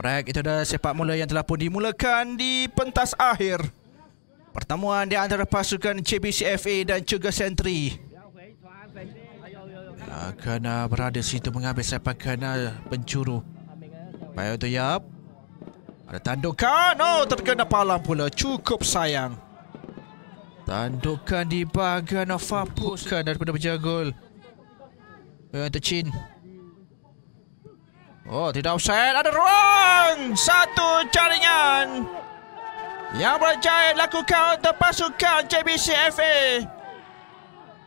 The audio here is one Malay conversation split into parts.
Alright, itu dah sepak bola yang telah pun dimulakan di pentas akhir pertemuan di antara pasukan JBCFA dan juga Sentry. Akan berada situ mengambil sepakan penjuru. Baik untuk Yap. Ada tandukan. Oh, terkena palang pula. Cukup sayang. Tandukan di bahagian Fapukan daripada penjaga gol. Untuk Chin. Oh, tidak offside. Ada ruang. Satu jaringan yang berjaya dilakukan untuk pasukan JBCFA.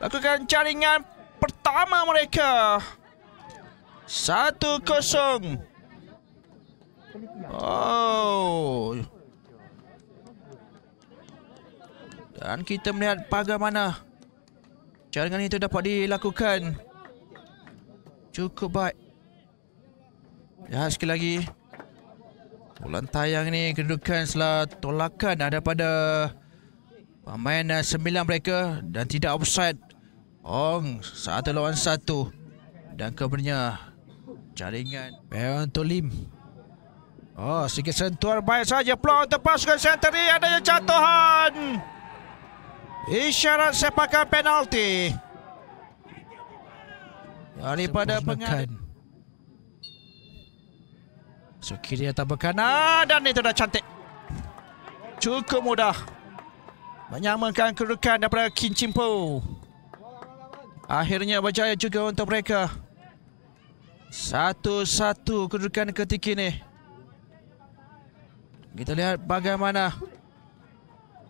Lakukan jaringan pertama mereka. 1-0. Oh. Dan kita melihat bagaimana jaringan itu dapat dilakukan. Cukup baik. Ya, sekali lagi. Bulan tayang ni kedudukan setelah tolakan daripada pemain 9 mereka dan tidak offside. Ong 1 lawan 1. Dan kemudiannya jaringan untuk Lim. Oh, sedikit sentuhan baik saja peluang untuk pasukan Sentry. Adanya jatuhan. Isyarat sepakan penalti daripada pengaman. So, kiri atau kanan dan itu dah cantik. Cukup mudah menyamakan kedudukan daripada Kin Chimpo. Akhirnya berjaya juga untuk mereka. 1-1 kedudukan ketika ini. Kita lihat bagaimana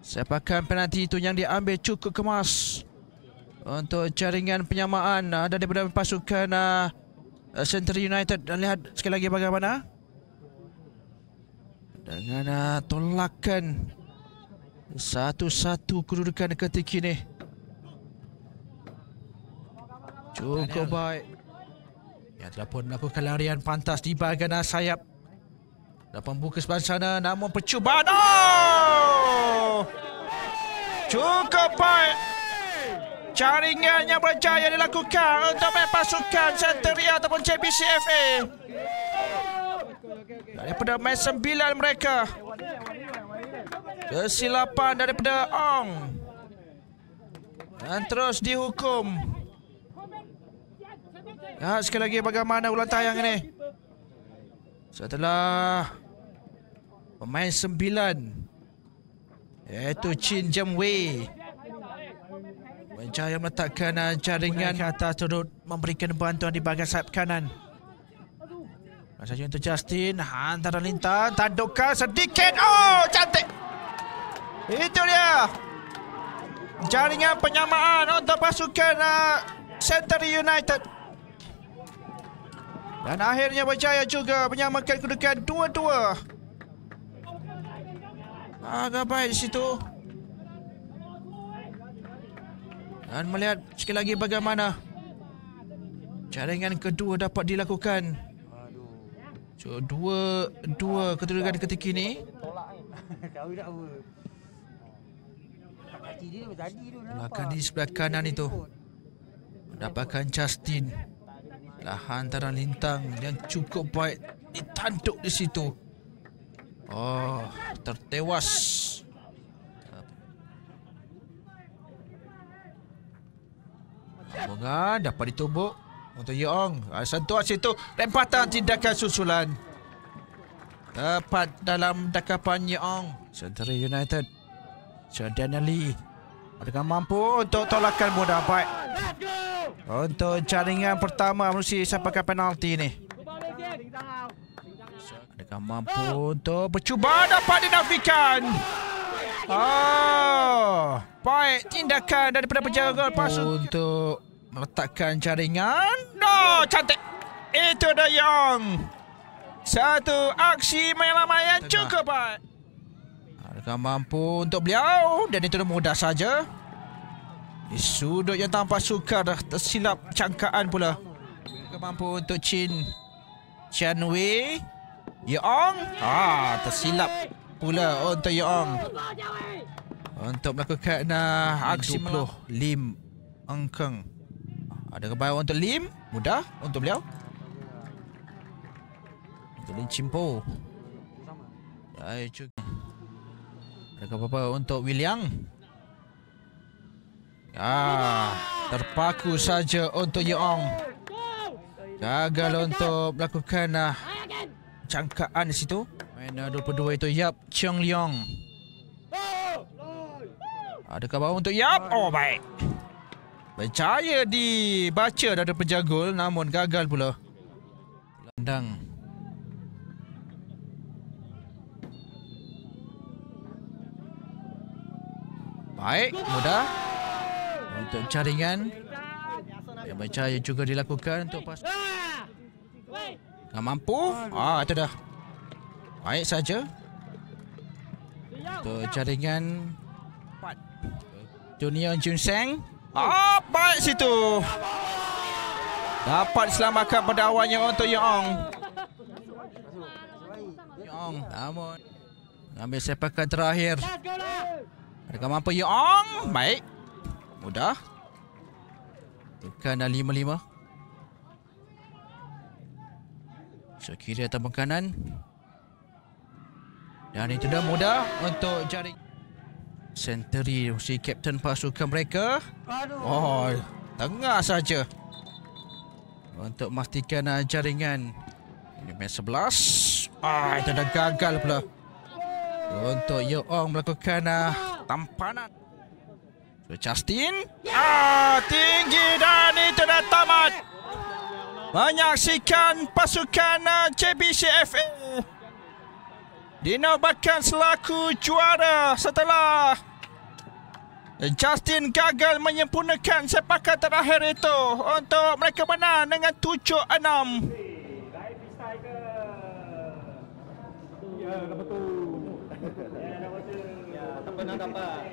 sepakan penalti itu yang diambil cukup kemas untuk jaringan penyamaan daripada pasukan Sentry United. Dan lihat sekali lagi bagaimana dengan tolakan 1-1 kedudukan ketika ini. Cukup baik. Yang telah pun melakukan larian pantas di bahagian sayap dan pembuka sebelah sana, namun percubaan. Oh! Cukup baik. Jaringan yang berjaya dilakukan untuk pasukan Sentry ataupun JBCFA. Daripada main 9 mereka. Kesilapan daripada Ong. Dan terus dihukum. Ya, sekali lagi bagaimana ulang tayang ini. Setelah pemain 9 iaitu Chin Jam Wei berjaya meletakkan jaringan ke atas, turut memberikan bantuan di bahagian sayap kanan. Saja untuk Justin, hantaran lintang, tandukan sedikit. Oh, cantik. Itu dia. Jaringan penyamaan untuk pasukan Sentry United. Dan akhirnya berjaya juga menyamakan kedudukan 2-2. Agak baik di situ. Dan melihat sekali lagi bagaimana jaringan kedua dapat dilakukan. So, dua kedudukan ketika ini. Belakang di sebelah kanan itu mendapatkan Justin. Hantaran lintang yang cukup baik ditanduk di situ. Oh, tertewas. Bunga dapat ditumbuk untuk Yeong. Sentuhan situ, rempatan tindakan susulan. Tepat dalam dakapan Yeong. Sentry United. Jordan Ali. Adakah mampu untuk tolakan mudah baik. Untuk jaringan pertama melalui sepakan penalti ini. Adakah mampu untuk bercuba dapat dinafikan. Oh, baik tindakan daripada penjaga gol pasukan untuk meletakkan jaringan. No, cantik. Itu dah Young. Satu aksi menyelamat yang cukup baik. Adakah mampu untuk beliau? Dan itu mudah saja. Di sudut yang tampak sukar dah tersilap cangkaan pula. Adakah mampu untuk Chin Wei. Yeong. Tersilap pula untuk Yeong. Untuk melakukan aksi 20 Lim Engkeng. Adakah baik untuk Lim? Mudah untuk beliau. Untuk Lin Chimpo. Saya cuba. Adakah apa-apa untuk William? Terpaku saja untuk Yeong. Gagal untuk melakukan jangkaan di situ. Main 22 itu Yap Cheong Leong. Adakah bawa untuk Yap? Oh, baik. Berjaya dibaca dari penjaga, namun gagal pula. Landang. Baik, mudah. Untuk jaringan. Yang berjaya juga dilakukan untuk pas. Tak mampu. Itu dah. Baik saja. Untuk jaringan. Junior Jun Seng. Baik situ. Dapat diselamatkan pada awalnya untuk Yeong. Yeong, namun ambil sepakan terakhir. Adakah mampu Yeong? Baik. Mudah. Tekan 5-5. So, kiri atau kanan. Dan itu dah mudah untuk jaring. Senteri si kapten pasukan mereka. Tengah saja. Untuk memastikan jaringan. Ini match 11. Itu dah gagal pula. Untuk Yeong melakukan tampanan. So, Justin. Tinggi dan itu dah tamat. Menyaksikan pasukan JBCFA dinobatkan selaku juara setelah Justin gagal menyempurnakan sepakan terakhir itu untuk mereka menang dengan 7-6. Ya, betul. Ya, tak pernah dapat.